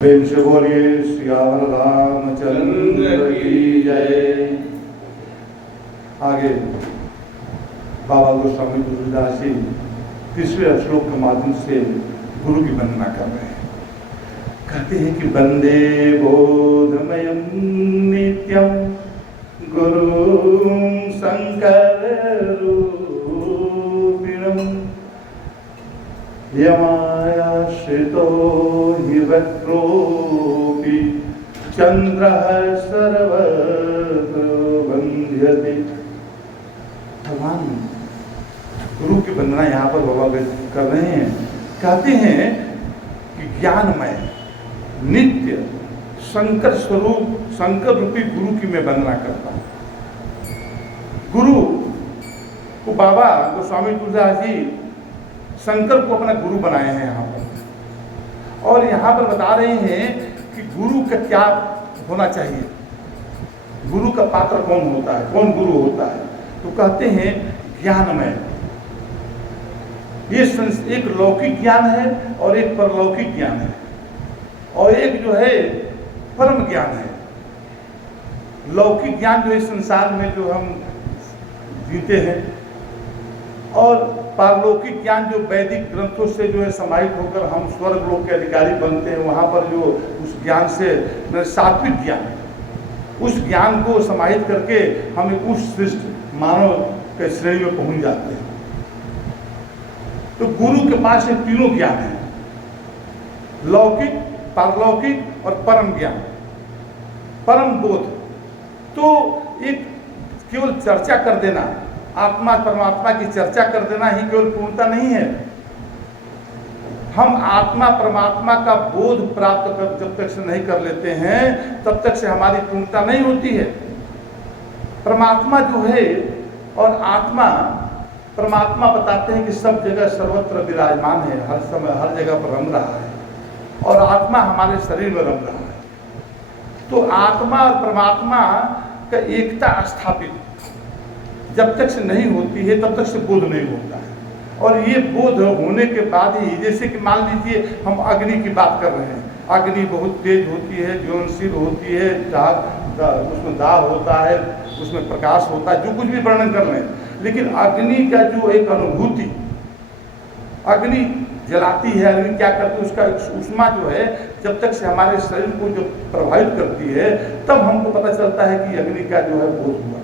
प्रेम से बोलिए सियावर रामचंद्र की जय। आगे बाबा गोस्वामी तुलसीदास जी तीसरे श्लोक के माध्यम से गुरु की वंदना कर रहे हैं। कहते हैं कि वंदे बोधमयं नित्यं गुरुं शंकर रूपिणं यमायाश्रितो हि वक्रोऽपि चन्द्रः सर्वत्र वन्द्यते। भगवान गुरु की वंदना यहाँ पर बाबा कर रहे हैं। कहते हैं कि ज्ञानमय नित्य शंकर स्वरूप शंकर रूपी गुरु की मैं वंदना करता हूँ। गुरु को बाबा गोस्वामी तुलसीदास जी शंकर को अपना गुरु बनाए हैं यहाँ पर, और यहाँ पर बता रहे हैं कि गुरु का क्या होना चाहिए, गुरु का पात्र कौन होता है, कौन गुरु होता है। तो कहते हैं ज्ञानमय। ये एक लौकिक ज्ञान है और एक परलौकिक ज्ञान है, और एक जो है परम ज्ञान है। लौकिक ज्ञान जो इस संसार में जो हम जीते हैं, और पारलौकिक ज्ञान जो वैदिक ग्रंथों से जो है समाहित होकर हम स्वर्ग लोक के अधिकारी बनते हैं। वहाँ पर जो उस ज्ञान से सात्विक ज्ञान, उस ज्ञान को समाहित करके हम एक उस श्रेष्ठ मानव के श्रेणी में पहुँच जाते हैं। तो गुरु के पास ये तीनों ज्ञान है, लौकिक, पारलौकिक और परम ज्ञान, परम बोध। तो एक केवल चर्चा कर देना, आत्मा परमात्मा की चर्चा कर देना ही केवल पूर्णता नहीं है। हम आत्मा परमात्मा का बोध प्राप्त कर जब तक से नहीं कर लेते हैं, तब तक से हमारी पूर्णता नहीं होती है। परमात्मा जो है और आत्मा, परमात्मा बताते हैं कि सब जगह सर्वत्र विराजमान है, हर समय हर जगह पर रम रहा है, और आत्मा हमारे शरीर में रम रहा है। तो आत्मा और परमात्मा का एकता स्थापित जब तक से नहीं होती है, तब तक से बोध नहीं होता है। और ये बोध होने के बाद ही, जैसे कि मान लीजिए हम अग्नि की बात कर रहे हैं, अग्नि बहुत तेज होती है, ज्वलनशील होती है, उसमें दाह होता है, उसमें प्रकाश होता है, जो कुछ भी वर्णन कर लें, लेकिन अग्नि का जो एक अनुभूति, अग्नि जलाती है, अग्नि क्या करती है, उसका ऊष्मा जो है जब तक से हमारे शरीर को जो प्रभावित करती है, तब हमको पता चलता है कि अग्नि का जो है बोध हुआ।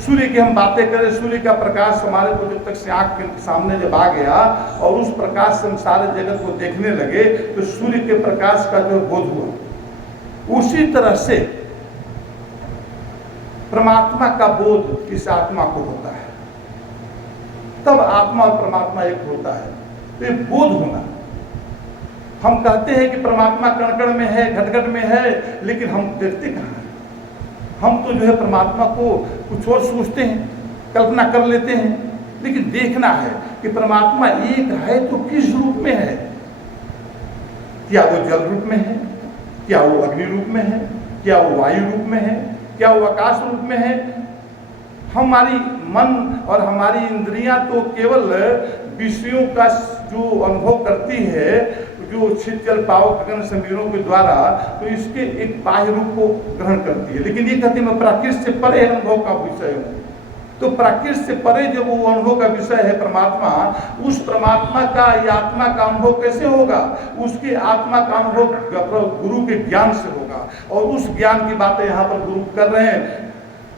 सूर्य की हम बातें करें, सूर्य का प्रकाश हमारे को जब तक से आँख के सामने जब आ गया और उस प्रकाश से हम सारे जगत को देखने लगे, तो सूर्य के प्रकाश का जो बोध हुआ। उसी तरह से परमात्मा का बोध इस आत्मा को होता है, तब आत्मा और परमात्मा एक होता है। तो ये बोध होना, हम कहते हैं कि परमात्मा कण कण में है, घट घट में है, लेकिन हम देखते कहाँ हैं? हम तो जो है परमात्मा को कुछ और सोचते हैं, कल्पना कर लेते हैं, लेकिन देखना है कि परमात्मा एक है तो किस रूप में है। क्या वो जल रूप में है, क्या वो अग्नि रूप में है, क्या वो वायु रूप में है, क्या वो आकाश रूप में है। हमारी मन और हमारी इंद्रियां तो केवल विषयों का जो अनुभव करती है, जो शीतल पावक गगन समीरों के द्वारा, तो इसके एक बाह्य रूप को ग्रहण करती है। लेकिन ये कहती है मैं प्राकृत से परे अनुभव का विषय हूँ। तो प्राकृत से परे जब वो अनुभव का विषय है परमात्मा, उस परमात्मा का या आत्मा का अनुभव कैसे होगा? उसके आत्मा का अनुभव गुरु के ज्ञान से होगा। और उस ज्ञान की बातें यहाँ पर गुरु कर रहे हैं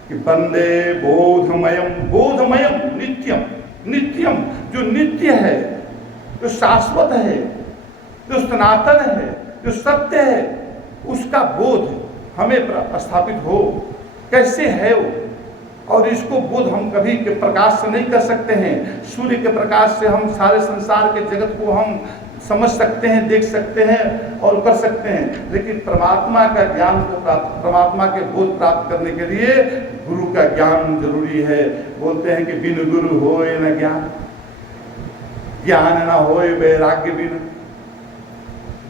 कि वंदे बोधमयम, बोधमयम नित्यम, नित्यम जो नित्य है, जो शाश्वत है, जो सनातन है, जो सत्य है, उसका बोध हमें स्थापित हो। कैसे है वो? और इसको बोध हम कभी के प्रकाश से नहीं कर सकते हैं। सूर्य के प्रकाश से हम सारे संसार के जगत को हम समझ सकते हैं, देख सकते हैं और कर सकते हैं, लेकिन परमात्मा का ज्ञान को प्राप्त, परमात्मा के बोध प्राप्त करने के लिए गुरु का ज्ञान जरूरी है। बोलते हैं कि बिन गुरु होए न ज्ञान, ज्ञान न होए वैराग्य बिन,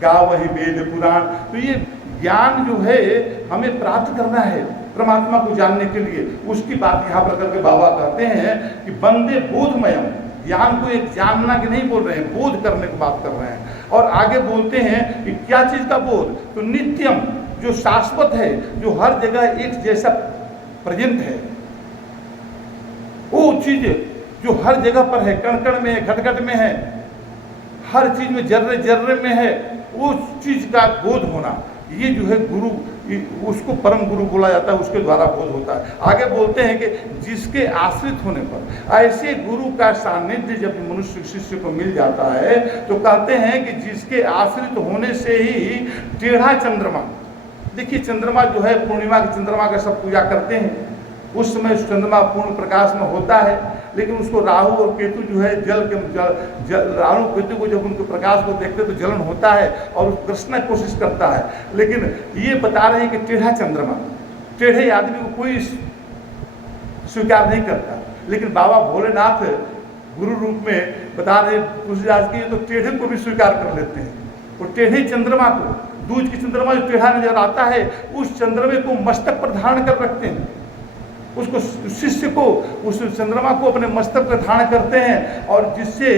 गावहि वेद पुराण। तो ये ज्ञान जो है हमें प्राप्त करना है परमात्मा को जानने के लिए। उसकी बात यहाँ पर करके बाबा कहते हैं कि वंदे बोधमयम, ज्ञान को एक जानना की नहीं बोल रहे हैं, बोध करने की बात कर रहे हैं। और आगे बोलते हैं कि क्या चीज का बोध? तो नित्यम, जो शाश्वत है, जो हर जगह एक जैसा प्रेजेंट है, वो चीज जो हर जगह पर है, कण कण में है, घट घट में है, हर चीज में, जर्रे जर्रे में है, उस चीज का बोध होना, ये जो है गुरु, उसको परम गुरु बोला जाता है, उसके द्वारा बोध होता है। आगे बोलते हैं कि जिसके आश्रित होने पर, ऐसे गुरु का सानिध्य जब मनुष्य शिष्य को मिल जाता है तो कहते हैं कि जिसके आश्रित होने से ही टेढ़ा चंद्रमा, देखिए चंद्रमा जो है, पूर्णिमा के चंद्रमा का सब पूजा करते हैं, उस समय चंद्रमा पूर्ण प्रकाश में होता है, लेकिन उसको राहु और केतु जो है राहु केतु को जब उनके प्रकाश को देखते तो जलन होता है और कृष्ण की कोशिश करता है। लेकिन ये बता रहे हैं कि टेढ़ा चंद्रमा, टेढ़े आदमी को कोई स्वीकार नहीं करता, लेकिन बाबा भोलेनाथ गुरु रूप में बता रहे तुलसीदास की, तो टेढ़े को भी स्वीकार कर लेते हैं। और टेढ़े चंद्रमा को, दूज की चंद्रमा जो टेढ़ा नजर आता है, उस चंद्रमे को मस्तक पर धारण कर रखते हैं, उसको शिष्य को, उस चंद्रमा को अपने मस्तक पर धारण करते हैं। और जिससे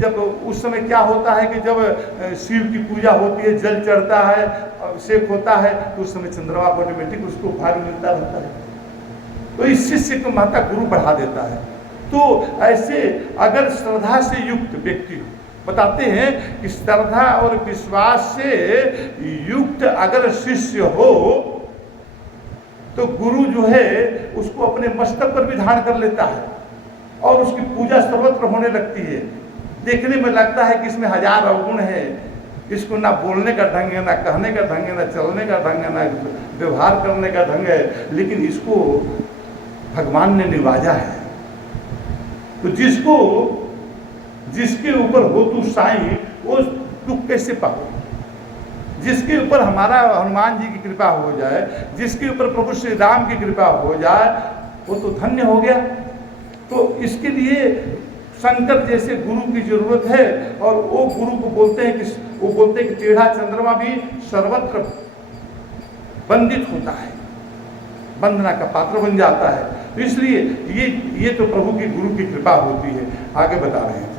जब उस समय क्या होता है कि जब शिव की पूजा होती है, जल चढ़ता है, अभिषेक होता है, तो उस समय चंद्रमा को ऑटोमेटिक उसको भाग मिलता रहता है। तो इस शिष्य को महत्ता गुरु बढ़ा देता है। तो ऐसे अगर श्रद्धा से युक्त व्यक्ति हो, बताते हैं कि श्रद्धा और विश्वास से युक्त अगर शिष्य हो तो गुरु जो है उसको अपने मस्तक पर भी धारण कर लेता है और उसकी पूजा सर्वत्र होने लगती है। देखने में लगता है कि इसमें हजार अवगुण है, इसको ना बोलने का ढंग है, ना कहने का ढंग है, ना चलने का ढंग है, ना व्यवहार करने का ढंग है, लेकिन इसको भगवान ने निवाजा है। तो जिसके ऊपर हो तू साईं, वो दुख कैसे पाओ? जिसके ऊपर हमारा हनुमान जी की कृपा हो जाए, जिसके ऊपर प्रभु श्री राम की कृपा हो जाए, वो तो धन्य हो गया। तो इसके लिए शंकर जैसे गुरु की जरूरत है। और वो गुरु को बोलते हैं कि टेढ़ा चंद्रमा भी सर्वत्र बंदित होता है, वंदना का पात्र बन जाता है। तो इसलिए ये तो प्रभु की गुरु की कृपा होती है। आगे बता रहे हैं।